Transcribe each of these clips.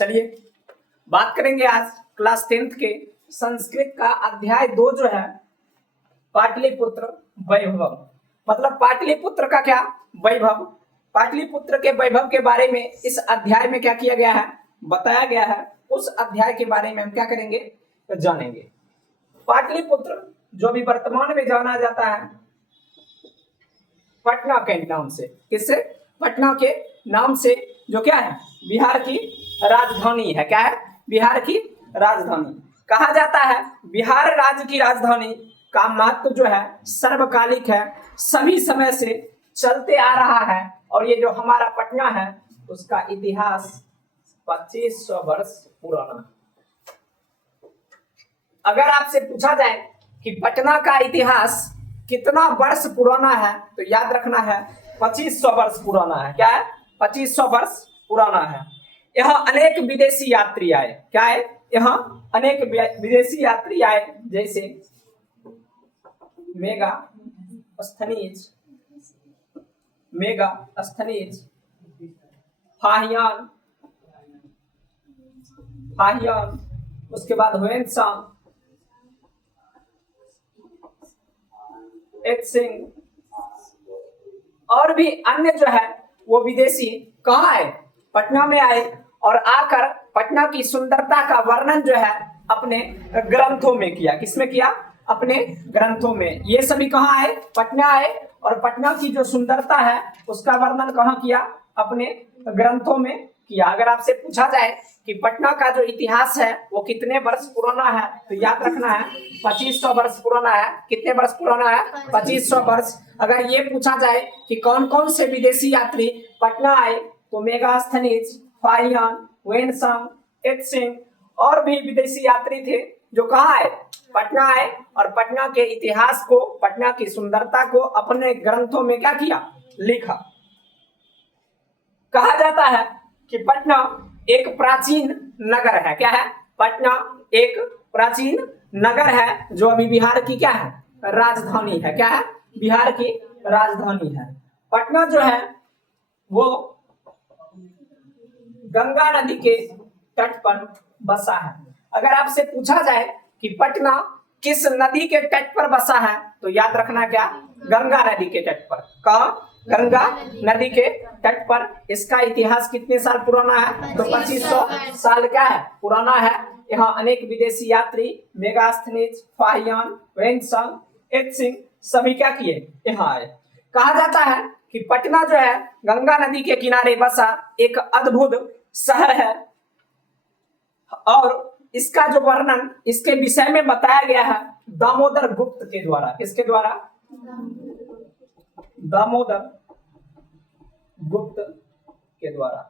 चलिए बात करेंगे आज क्लास 10th के संस्कृत का अध्याय 2 जो है पाटलिपुत्र वैभव। मतलब पाटलिपुत्र का क्या वैभव, पाटलिपुत्र के वैभव के बारे में इस अध्याय में क्या किया गया है, बताया गया है। उस अध्याय के बारे में हम क्या करेंगे तो जानेंगे। पाटलिपुत्र जो अभी वर्तमान में जाना जाता है पटना के नाम से, किससे? पटना के नाम से, जो क्या है बिहार की राजधानी है। क्या है? बिहार की राजधानी कहा जाता है। बिहार राज्य की राजधानी का महत्व जो है सर्वकालिक है, सभी समय से चलते आ रहा है। और ये जो हमारा पटना है उसका इतिहास 2500 वर्ष पुराना है। अगर आपसे पूछा जाए कि पटना का इतिहास कितना वर्ष पुराना है तो याद रखना है 2500 वर्ष पुराना है। क्या है? 2500 वर्ष पुराना है। यहाँ अनेक विदेशी यात्री आए। क्या है? यहाँ अनेक विदेशी यात्री आए, जैसे मेगास्थनीज, फाहियान, उसके बाद ह्वेनसांग, एत्सिंग और भी अन्य जो है वो विदेशी कहाँ आए? पटना में आए और आकर पटना की सुंदरता का वर्णन जो है अपने ग्रंथों में किया। किसमें किया? अपने ग्रंथों में। ये सभी कहाँ आए? पटना आए और पटना की जो सुंदरता है उसका वर्णन कहाँ किया? अपने ग्रंथों में किया। अगर आपसे पूछा जाए कि पटना का जो इतिहास है वो कितने वर्ष पुराना है तो याद रखना है 2500 वर्ष पुराना है। कितने वर्ष पुराना है? 2500 वर्ष। अगर ये पूछा जाए कि कौन कौन से विदेशी यात्री पटना आए तो मेगास्थनीज, फाहियान, ह्वेनसांग, एत्सिंग और भी विदेशी यात्री थे जो कहाँ आए? पटना आए और पटना के इतिहास को, पटना की सुंदरता को अपने ग्रंथों में क्या किया? लिखा। कहा जाता है कि पटना एक प्राचीन नगर है। क्या है? पटना एक प्राचीन नगर है जो अभी बिहार की क्या है? राजधानी है। क्या है? बिहार की राजधानी है। पटना जो है वो गंगा नदी के तट पर बसा है। अगर आपसे पूछा जाए कि पटना किस नदी के तट पर बसा है तो याद रखना क्या? गंगा नदी के तट पर। कहाँ? गंगा नदी के तट पर। इसका इतिहास कितने साल पुराना है? तो 2500 साल क्या है? पुराना है। यहाँ अनेक विदेशी यात्री मेगास्थनीज, फाहियान, ह्वेनसांग, एत्सिंग सभी क्या किए? यहाँ आए। कहा जाता है कि पटना जो है गंगा नदी के किनारे बसा एक अद्भुत शहर है और इसका जो वर्णन इसके विषय में बताया गया है दामोदर गुप्त के द्वारा। किसके द्वारा? दामोदर गुप्त के द्वारा।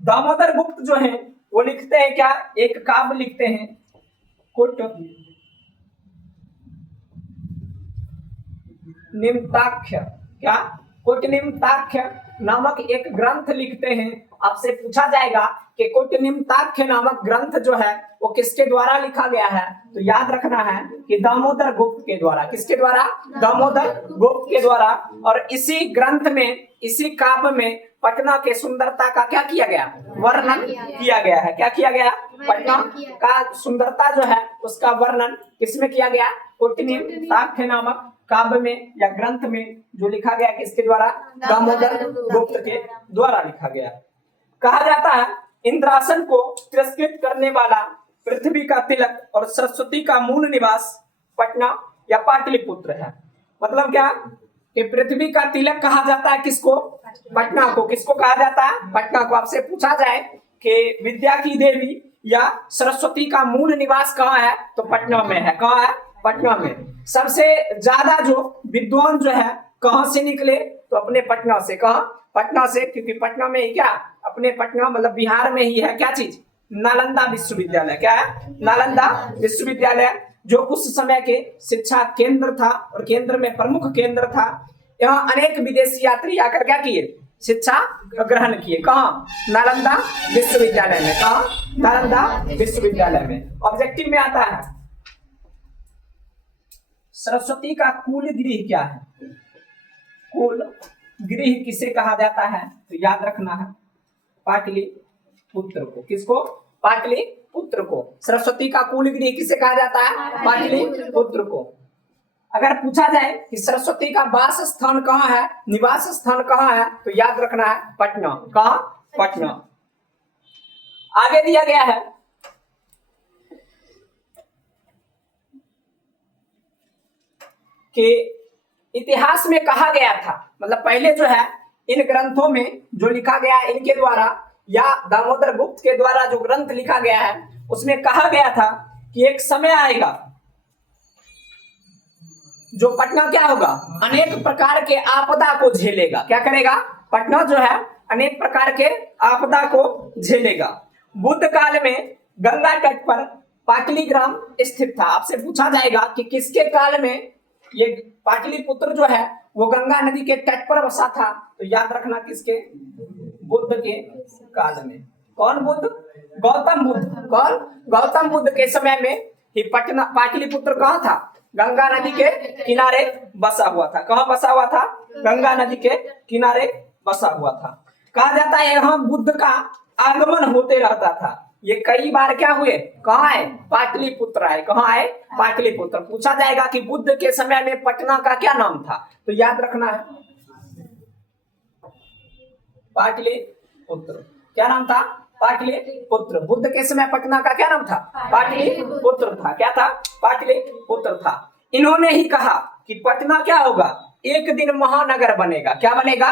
दामोदर गुप्त जो है वो लिखते हैं क्या? एक काव्य लिखते हैं, कुट निम्ताख्य। क्या? कुट निम्ताख्य नामक एक ग्रंथ लिखते हैं। आपसे पूछा जाएगा कि कुट निम्ताख्य नामक ग्रंथ जो है वो किसके द्वारा लिखा गया है तो याद रखना है कि दामोदर गुप्त के द्वारा। किसके द्वारा? दामोदर गुप्त के द्वारा। और इसी ग्रंथ में, इसी काव्य में पटना के सुंदरता का क्या किया गया? वर्णन किया गया है। क्या किया गया? पटना का सुंदरता जो है उसका वर्णन किसमें किया गया? कुट निम्ताख्य नामक काव्य में या ग्रंथ में जो लिखा गया किसके द्वारा? दामोदर गुप्त के द्वारा लिखा गया। कहा जाता है इंद्रासन को तिरस्कृत करने वाला पृथ्वी का तिलक और सरस्वती का मूल निवास पटना या पाटलिपुत्र है। मतलब क्या कि पृथ्वी का तिलक कहा जाता है किसको? पटना को। किसको कहा जाता है? पटना को। आपसे पूछा जाए कि विद्या की देवी या सरस्वती का मूल निवास कहाँ है तो पटना में है। कहाँ है? पटना में। सबसे ज्यादा जो विद्वान जो है कहां से निकले तो अपने पटना से। कहां? पटना से। क्योंकि पटना में ही क्या? अपने पटना मतलब बिहार में ही है क्या चीज? नालंदा विश्वविद्यालय। क्या है? नालंदा विश्वविद्यालय जो उस समय के शिक्षा केंद्र था और केंद्र में प्रमुख केंद्र था। यहाँ अनेक विदेशी यात्री आकर क्या किए? शिक्षा ग्रहण किए। कहाँ? नालंदा विश्वविद्यालय में। कहाँ? नालंदा विश्वविद्यालय में। ऑब्जेक्टिव में आता है सरस्वती का कुल गृह क्या है? कुल गृह किसे कहा जाता है तो याद रखना है पाटलिपुत्र। पुत्र को। किसको? पाटलिपुत्र को। सरस्वती का कुलगृह किसे कहा जाता है? पाटलिपुत्र को। अगर पूछा जाए कि सरस्वती का वास स्थान कहाँ है, निवास स्थान कहाँ है, तो याद रखना है पटना। कहाँ? पटना। आगे दिया गया है कि इतिहास में कहा गया था, मतलब पहले जो है इन ग्रंथों में जो लिखा गया है इनके द्वारा या दामोदर गुप्त के द्वारा जो ग्रंथ लिखा गया है उसमें कहा गया था कि एक समय आएगा जो पटना क्या होगा, अनेक प्रकार के आपदा को झेलेगा। क्या करेगा? पटना जो है अनेक प्रकार के आपदा को झेलेगा। बुद्ध काल में गंगा तट पर पाटलिग्राम स्थित था। आपसे पूछा जाएगा कि किसके काल में ये पाटलिपुत्र जो है वो गंगा नदी के तट पर बसा था, तो याद रखना किसके? बुद्ध के काल में। कौन बुद्ध? गौतम बुद्ध। कौन? गौतम बुद्ध के समय में ही पटना पाटलिपुत्र कहाँ था? गंगा नदी के किनारे बसा हुआ था। कहाँ बसा हुआ था? गंगा नदी के किनारे बसा हुआ था। कहा जाता है यहाँ बुद्ध का आगमन होते रहता था। ये कई बार क्या हुए? कहाँ आए? पाटलिपुत्र आए। कहाँ आए? पाटलिपुत्र। पूछा जाएगा कि बुद्ध के समय में पटना का क्या नाम था, तो याद रखना है पाटलिपुत्र। क्या नाम था? पाटलिपुत्र। बुद्ध के समय पटना का क्या नाम था? पाटलिपुत्र था। क्या था? पाटलिपुत्र था। इन्होंने ही कहा कि पटना क्या होगा? एक दिन महानगर बनेगा। क्या बनेगा?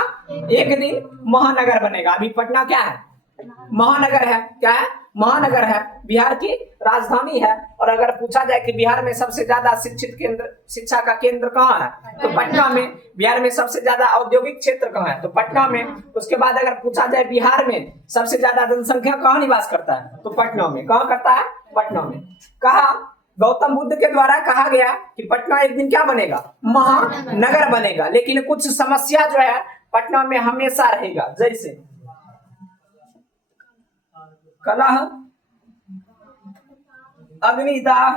एक दिन महानगर बनेगा। अभी पटना क्या है? महानगर है। क्या है? महानगर है, बिहार की राजधानी है। और अगर पूछा जाए कि बिहार में सबसे ज्यादा शिक्षित केंद्र, शिक्षा का केंद्र कहाँ है, तो पटना में। बिहार में सबसे ज्यादा औद्योगिक क्षेत्र कहाँ है, तो पटना में। उसके बाद अगर पूछा जाए बिहार में सबसे ज्यादा जनसंख्या कहाँ निवास करता है, तो पटना में। कहाँ करता है? पटना में। कहा गौतम बुद्ध के द्वारा कहा गया कि पटना एक दिन क्या बनेगा? महानगर बनेगा। लेकिन कुछ समस्या जो है पटना में हमेशा रहेगा, जैसे कलह, अग्निदाह,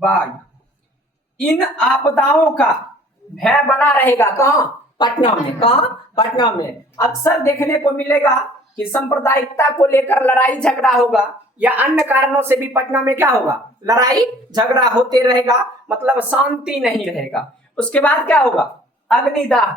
बाढ़। इन आपदाओं का भय बना रहेगा। कहाँ? पटना में। कहाँ? पटना में। अक्सर देखने को मिलेगा कि सांप्रदायिकता को लेकर लड़ाई झगड़ा होगा या अन्य कारणों से भी पटना में क्या होगा? लड़ाई झगड़ा होते रहेगा, मतलब शांति नहीं रहेगा। उसके बाद क्या होगा? अग्निदाह।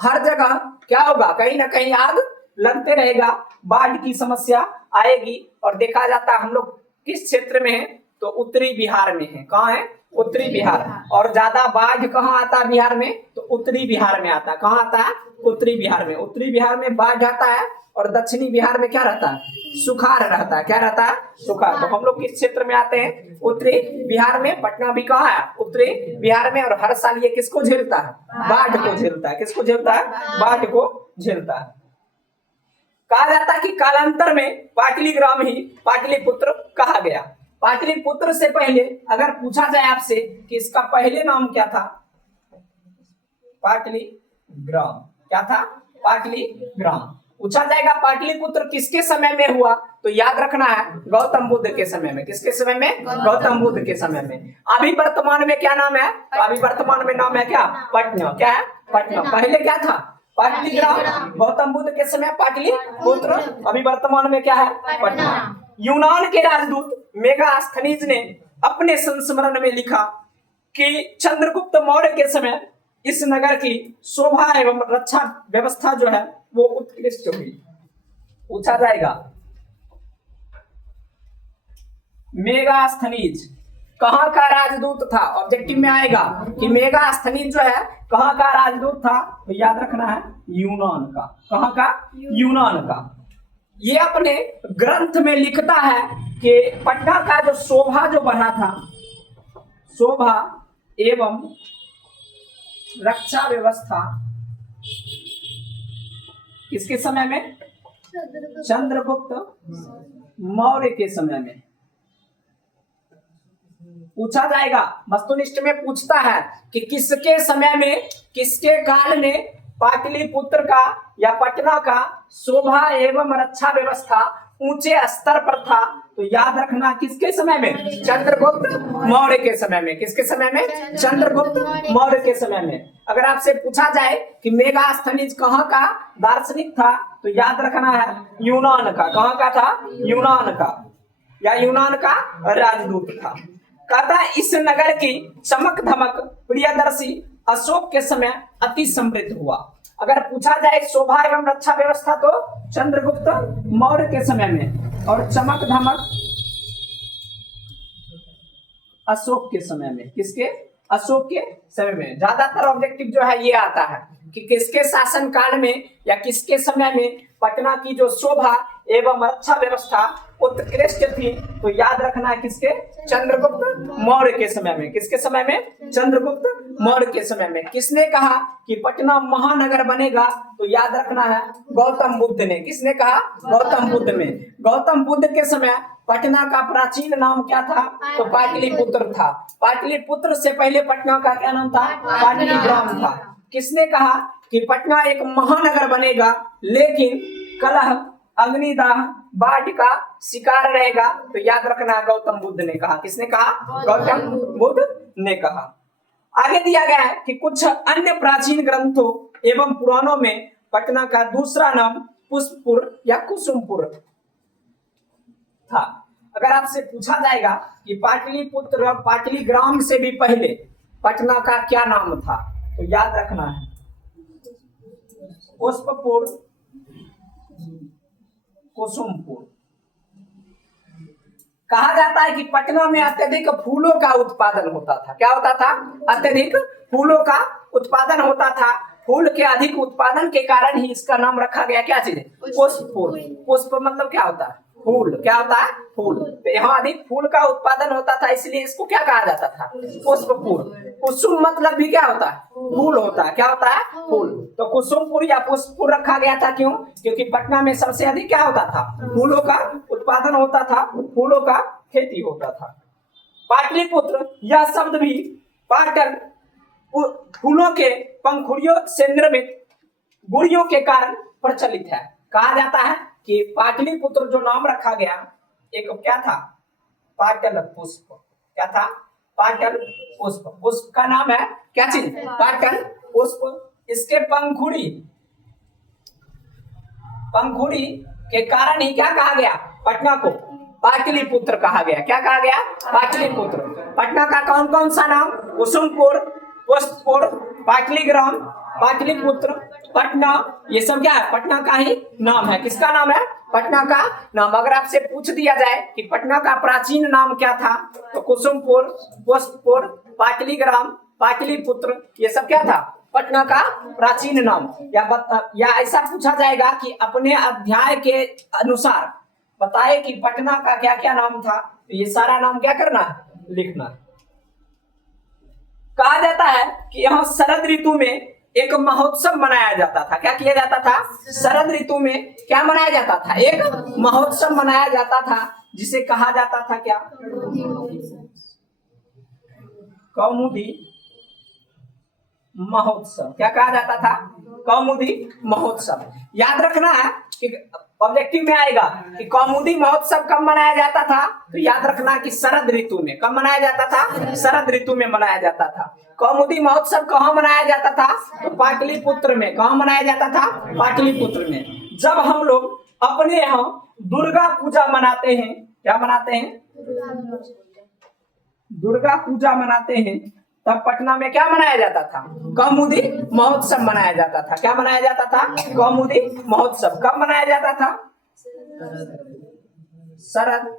हर जगह क्या होगा? कहीं ना कहीं आग लगते रहेगा। बाढ़ की समस्या आएगी। और देखा जाता है हम लोग किस क्षेत्र में है, तो उत्तरी बिहार में है। कहाँ है? उत्तरी बिहार। और ज्यादा बाढ़ कहाँ आता है बिहार में, तो उत्तरी बिहार में आता है। कहाँ आता है? उत्तरी बिहार में। उत्तरी बिहार में बाढ़ आता है और दक्षिणी बिहार में क्या रहता है? सुखाड़ रहता है। क्या रहता है? सुखाड़। तो हम लोग किस क्षेत्र में आते हैं? उत्तरी बिहार में। पटना भी कहाँ है? उत्तरी बिहार में। और हर साल ये किसको झेलता है? बाढ़ को झेलता है। किसको झेलता है? बाढ़ को झेलता है। कहा जाता है कि कालांतर में पाटलिग्राम ही पाटलिपुत्र कहा गया। पाटलिपुत्र से पहले अगर पूछा जाए आपसे कि इसका पहले नाम क्या था, पाटलिग्राम। क्या था? पाटलिग्राम। पूछा जाएगा पाटलिपुत्र किसके समय में हुआ, तो याद रखना है गौतम बुद्ध के समय में। किसके समय में? गौतम बुद्ध के समय में। अभी वर्तमान में क्या नाम है? तो अभी वर्तमान में नाम है क्या? पटना। क्या है? पटना। पहले क्या था? पाटलिग्राम। गौतम बुद्ध के समय पाटलिपुत्र। अभी वर्तमान में क्या है? पटना। यूनान के राजदूत मेगास्थनीज ने अपने संस्मरण में लिखा कि चंद्रगुप्त मौर्य के समय इस नगर की शोभा एवं रक्षा व्यवस्था जो है वो उत्कृष्ट हुई। पूछा जाएगा मेगास्थनीज कहाँ का राजदूत था, ऑब्जेक्टिव में आएगा कि मेगास्थनीज जो है कहाँ का राजदूत था, तो याद रखना है यूनान का। कहाँ का? यूनान का। ये अपने ग्रंथ में लिखता है कि पटना का जो शोभा जो बढ़ा था, शोभा एवं रक्षा व्यवस्था किसके समय में? चंद्रगुप्त मौर्य के समय में। पूछा जाएगा, वस्तुनिष्ठ में पूछता है कि किसके समय में, किसके काल में पाटलिपुत्र का या पटना का शोभा एवं रक्षा व्यवस्था ऊंचे स्तर पर था, तो याद रखना किसके समय में? चंद्रगुप्त मौर्य के समय में। किसके समय में? चंद्रगुप्त मौर्य के समय में। अगर आपसे पूछा जाए कि मेगास्थनीज कहाँ का दार्शनिक था, तो याद रखना है यूनान का। कहाँ का था? यूनान का, या यूनान का राजदूत था। कहता है इस नगर की चमक धमक प्रियदर्शी अशोक के समय अति समृद्ध हुआ। अगर पूछा जाए शोभा एवं रक्षा व्यवस्था, तो चंद्रगुप्त मौर्य के समय में, और चमक धमक अशोक के समय में। किसके? अशोक के समय में। ज्यादातर ऑब्जेक्टिव जो है ये आता है कि किसके शासन काल में या किसके समय में पटना की जो शोभा एवं रक्षा व्यवस्था उत्कृष्ट थी, तो याद रखना है किसके? चंद्रगुप्त मौर्य के समय में। किसके समय में? चंद्रगुप्त मौर्य के समय में। किसने कहा कि पटना महानगर बनेगा, तो याद रखना है गौतम बुद्ध ने। किसने कहा? गौतम बुद्ध ने। गौतम बुद्ध के समय पटना का प्राचीन नाम क्या था? तो पाटलिपुत्र था। पाटलिपुत्र से पहले पटना का क्या नाम था? पाटलिग्राम था। किसने कहा कि पटना एक महानगर बनेगा, लेकिन कलह अग्निदाह बाढ़ का शिकार रहेगा, तो याद रखना गौतम बुद्ध ने कहा। किसने कहा? गौतम बुद्ध ने कहा। आगे दिया गया है कि कुछ अन्य प्राचीन ग्रंथों एवं पुराणों में पटना का दूसरा नाम पुष्पपुर या कुसुमपुर था। अगर आपसे पूछा जाएगा कि पाटलिपुत्र पाटलिग्राम से भी पहले पटना का क्या नाम था, तो याद रखना है पुष्पपुर, कुसुमपुर। कहा जाता है कि पटना में अत्यधिक फूलों का उत्पादन होता था। क्या होता था? अत्यधिक फूलों का उत्पादन होता था। फूल के अधिक उत्पादन के कारण ही इसका नाम रखा गया। क्या चीज? पुष्पपुर। पुष्प मतलब क्या होता है? फूल। क्या होता है? फूल। तो यहाँ अधिक फूल का उत्पादन होता था, इसलिए इसको क्या कहा जाता था? पुष्पपुर। कुसुम मतलब भी क्या होता है? फूल होता है। क्या होता है? फूल। तो कुसुमपुर या पुष्पपुर रखा गया था। क्यों? क्योंकि पटना में सबसे अधिक क्या होता था? फूलों का उत्पादन होता था, फूलों का खेती होता था। पाटलिपुत्र यह शब्द भी पाटल फूलों के पंखुड़ियों से निर्मित गुड़ियों के कारण प्रचलित है। कहा जाता है कि पाटलिपुत्र जो नाम रखा गया, एक क्या था? पाटल पुष्प। क्या था? पाटल पुष्प। पुष्प का नाम है क्या चीज? पाटल पुष्प। इसके पंखुड़ी के कारण ही क्या कहा गया? पटना को पाटलिपुत्र कहा गया। क्या कहा गया? पाटलिपुत्र। पटना का कौन कौन सा नाम? कुसुमपुर, पुष्पपुर, पाटलिग्राम, पाटलिपुत्र, पटना, ये सब क्या है? पटना का ही नाम है। किसका नाम है? पटना का नाम। अगर आपसे पूछ दिया जाए कि पटना का प्राचीन नाम क्या था, तो कुसुमपुर, पुष्पपुर, पाटलिग्राम, पाटलिपुत्र, ये सब क्या था? पटना का प्राचीन नाम। या ऐसा पूछा जाएगा कि अपने अध्याय के अनुसार बताए कि पटना का क्या क्या नाम था, तो ये सारा नाम क्या करना है? लिखना। कहा जाता है कि यहाँ शरद ऋतु में एक महोत्सव मनाया जाता था। क्या किया जाता था? शरद ऋतु में क्या मनाया जाता था? एक महोत्सव मनाया जाता था, जिसे कहा जाता था क्या? कौमुदी महोत्सव। क्या कहा जाता था? कौमुदी महोत्सव। याद रखना है कि ऑब्जेक्टिव में आएगा कि कौमुदी महोत्सव कब मनाया जाता था, तो याद रखना कि शरद ऋतु में। कब मनाया जाता था? शरद ऋतु में मनाया जाता था। कौमुदी महोत्सव कहाँ मनाया जाता था? तो पाटलिपुत्र में। कहाँ मनाया जाता था? पाटलिपुत्र में। जब हम लोग अपने यहाँ दुर्गा पूजा मनाते हैं, क्या मनाते हैं? दुर्गा पूजा मनाते हैं, तब पटना में क्या मनाया जाता था? कौमुदी महोत्सव मनाया जाता था। क्या मनाया जाता था? कौमुदी महोत्सव। कब मनाया जाता था? शरद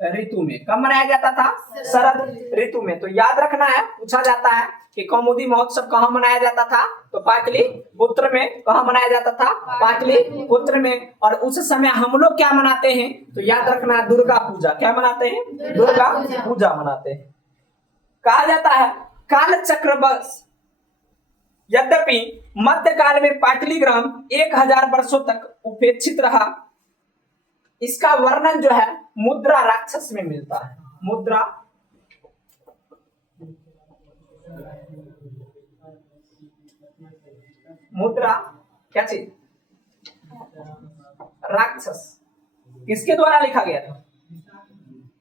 ऋतु में। कब मनाया जाता था? शरद ऋतु में। तो याद रखना है, पूछा जाता है कि कौमुदी महोत्सव कहाँ मनाया जाता था, तो पाटलिपुत्र में। कहाँ मनाया जाता था? पाटलिपुत्र में। और उस समय हम लोग क्या मनाते हैं, तो याद रखना है दुर्गा पूजा। क्या मनाते हैं? दुर्गा पूजा मनाते हैं। कहा जाता है काल चक्रवश यद्यपि मध्यकाल में पाटलिग्राम 1000 वर्षों तक उपेक्षित रहा, इसका वर्णन जो है मुद्रा राक्षस में मिलता है। मुद्रा क्या चीज? राक्षस। किसके द्वारा लिखा गया था?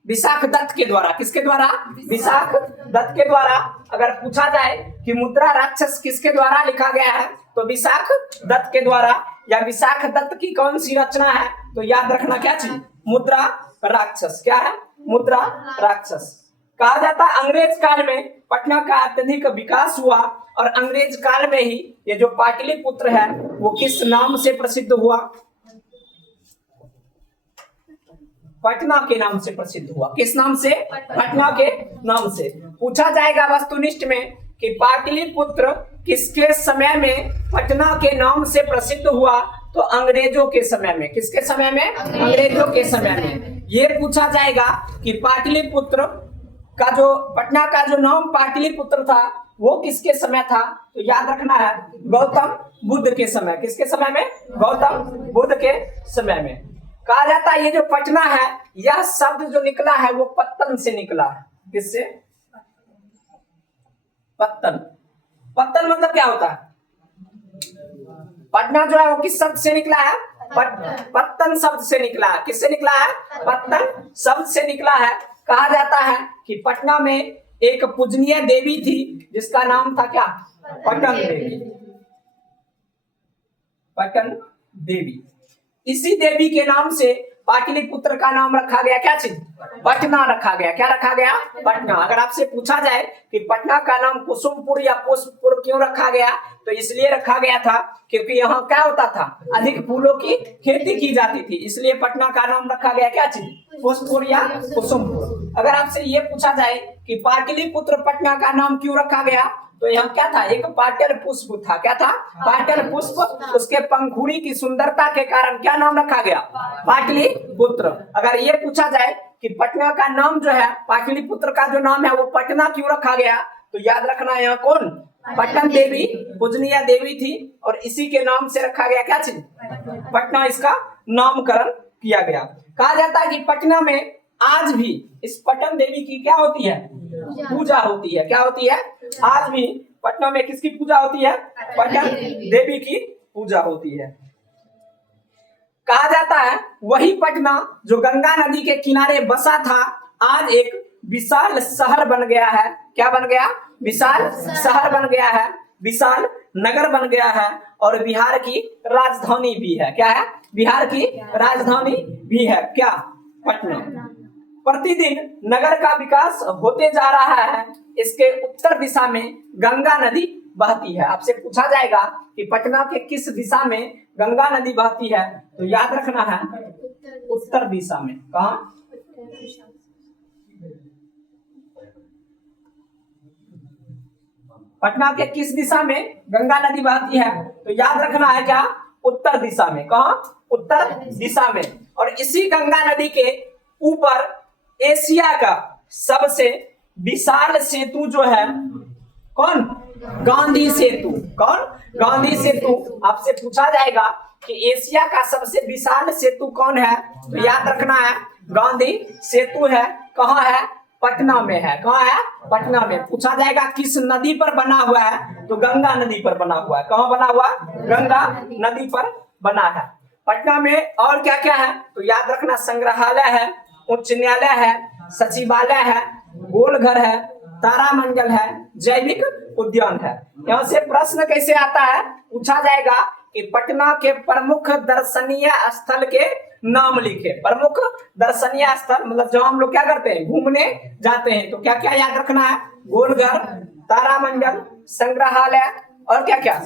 विशाख दत्त के द्वारा। किसके द्वारा? विशाख दत्त के द्वारा। अगर पूछा जाए कि मुद्रा राक्षस किसके द्वारा लिखा गया है, तो विशाख दत्त के द्वारा। या विशाख दत्त की कौन सी रचना है, तो याद रखना क्या चीज? मुद्रा राक्षस। क्या है? मुद्रा राक्षस। कहा जाता है अंग्रेज काल में पटना का अत्यधिक विकास हुआ और अंग्रेज काल में ही ये जो पाटलिपुत्र है वो किस नाम से प्रसिद्ध हुआ? पटना के नाम से प्रसिद्ध हुआ। किस नाम से? पटना के नाम से। पूछा जाएगा वस्तुनिष्ठ में कि पाटलिपुत्र किसके समय में पटना के नाम से प्रसिद्ध हुआ, तो अंग्रेजों के समय में। किसके समय में? अंग्रेजों के समय में। ये पूछा जाएगा कि पाटलिपुत्र का जो पटना का जो नाम पाटलिपुत्र था वो किसके समय था, तो याद रखना है गौतम बुद्ध के समय। किसके समय में? गौतम बुद्ध के समय में। कहा जाता है ये जो पटना है, यह शब्द जो निकला है वो पत्तन से निकला है। किससे? पत्तन। पत्तन मतलब क्या होता है? पटना जो है वो किस शब्द से निकला है? पत्तन शब्द से निकला है। किससे निकला है? पत्तन शब्द से निकला है। कहा जाता है कि पटना में एक पूजनीय देवी थी जिसका नाम था क्या? पटन देवी। पटन देवी। इसी देवी के नाम से पाटलिपुत्र का नाम रखा गया। क्या चीज? पटना रखा गया। क्या रखा गया? पटना। अगर आपसे पूछा जाए कि पटना का नाम कुसुमपुर या पुष्पपुर क्यों रखा गया, तो इसलिए रखा गया था क्योंकि यहाँ क्या होता था? अधिक फूलों की खेती की जाती थी, इसलिए पटना का नाम रखा गया। क्या चीज? पुष्पपुर या कुसुमपुर। अगर आपसे ये पूछा जाए कि पाटलिपुत्र पटना का नाम क्यों रखा गया, तो यहाँ क्या था? एक पाटल पुष्प था। क्या था? पाटल पुष्प। उसके पंखुड़ी की सुंदरता के कारण क्या नाम रखा गया? पाटलिपुत्र। अगर ये पूछा जाए कि पटना का नाम जो है, पाटलिपुत्र का जो नाम है वो पटना क्यों रखा गया, तो याद रखना यहाँ कौन? पटन देवी पूजनीय देवी थी और इसी के नाम से रखा गया। क्या चीज? पटना। इसका नामकरण किया गया। कहा जाता है कि पटना में आज भी इस पटन देवी की क्या होती है? पूजा होती है। क्या होती है? आज भी पटना में किसकी पूजा होती है? पटन देवी की पूजा होती है। कहा जाता है वही पटना जो गंगा नदी के किनारे बसा था, आज एक विशाल शहर बन गया है। क्या बन गया? विशाल शहर बन गया है, विशाल नगर बन गया है और बिहार की राजधानी भी है। क्या है? बिहार की राजधानी भी है। क्या? पटना। प्रतिदिन नगर का विकास होते जा रहा है। इसके उत्तर दिशा में गंगा नदी बहती है। आपसे पूछा जाएगा कि पटना के किस दिशा में गंगा नदी बहती है, तो याद रखना है उत्तर दिशा में। कहाँ? पटना के किस दिशा में गंगा नदी बहती है, तो याद रखना है क्या? उत्तर दिशा में। कहाँ? उत्तर दिशा में। और इसी गंगा नदी के ऊपर एशिया का सबसे विशाल सेतु जो है, कौन? गांधी सेतु। कौन? गांधी सेतु। आपसे पूछा जाएगा कि एशिया का सबसे विशाल सेतु कौन है, तो याद रखना है गांधी सेतु है। कहाँ है? पटना में है। कहाँ है? पटना में। पूछा जाएगा किस नदी पर बना हुआ है, तो गंगा नदी पर बना हुआ है। कहाँ बना हुआ? गंगा नदी पर बना है। पटना में और क्या क्या है, तो याद रखना संग्रहालय है, उच्च न्यायालय है, सचिवालय है, गोलघर है, तारामंडल है, जैविक उद्यान है। यहाँ से प्रश्न कैसे आता है? पूछा जाएगा कि पटना के प्रमुख दर्शनीय स्थल के नाम लिखे। प्रमुख दर्शनीय स्थल मतलब जहाँ हम लोग क्या करते हैं? घूमने जाते हैं। तो क्या क्या याद रखना है? गोलघर, तारामंडल, संग्रहालय और क्या क्या?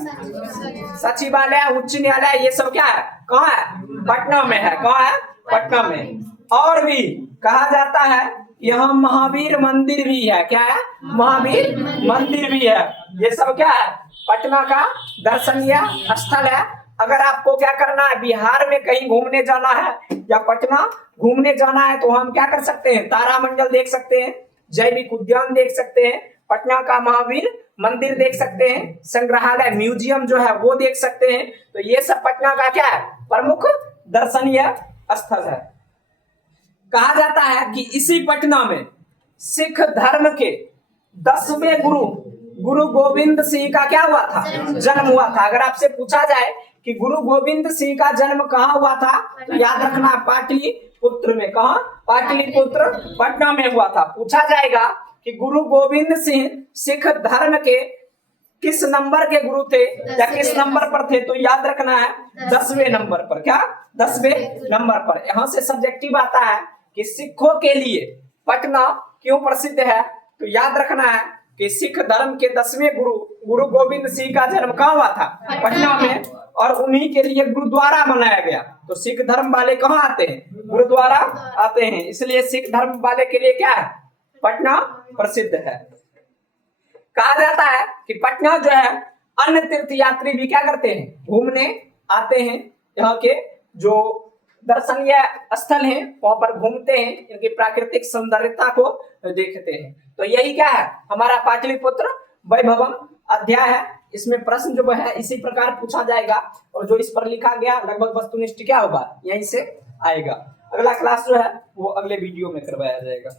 सचिवालय, उच्च न्यायालय। ये सब क्या है? कहाँ है? पटना में है। कहाँ है? पटना में। और भी कहा जाता है यहाँ महावीर मंदिर भी है। क्या है? महावीर मंदिर भी है। ये सब क्या है? पटना का दर्शनीय स्थल है। अगर आपको क्या करना है, बिहार में कहीं घूमने जाना है या पटना घूमने जाना है, तो हम क्या कर सकते हैं? तारामंडल देख सकते हैं, जैविक उद्यान देख सकते हैं, पटना का महावीर मंदिर देख सकते हैं, संग्रहालय म्यूजियम जो है वो देख सकते हैं। तो ये सब पटना का क्या है? प्रमुख दर्शनीय स्थल है। कहा जाता है कि इसी पटना में सिख धर्म के 10वें गुरु गोविंद सिंह का क्या हुआ था? जन्म हुआ था। अगर आपसे पूछा जाए कि गुरु गोविंद सिंह का जन्म कहाँ हुआ था? तो याद रखना पाटलिपुत्र में। कहाँ? पाटलिपुत्र पटना में हुआ था। पूछा जाएगा कि गुरु गोविंद सिंह सिख धर्म के किस नंबर के गुरु थे या किस नंबर पर थे? तो याद रखना है 10वें नंबर पर। क्या? 10वें नंबर पर। यहां से सब्जेक्टिव आता है कि सिखों के लिए पटना क्यों प्रसिद्ध है? तो याद रखना है कि सिख धर्म के 10वें गुरु गुरु गोविंद सिंह का जन्म कहाँ हुआ था? पटना में। और उन्हीं के लिए गुरुद्वारा बनाया गया। तो सिख धर्म वाले कहाँ आते हैं? गुरुद्वारा आते हैं। इसलिए सिख धर्म वाले के लिए क्या है? पटना प्रसिद्ध है। कहा जाता है कि पटना जो है अन्य तीर्थ यात्री भी क्या करते हैं? घूमने आते हैं। यहाँ के जो दर्शनीय स्थल हैं वहां पर घूमते हैं, इनकी प्राकृतिक सौंदर्यता को देखते हैं। तो यही क्या है? हमारा पाटलिपुत्र वैभवम अध्याय है। इसमें प्रश्न जो है इसी प्रकार पूछा जाएगा और जो इस पर लिखा गया लगभग वस्तुनिष्ठ क्या होगा यहीं से आएगा। अगला क्लास जो है वो अगले वीडियो में करवाया जाएगा।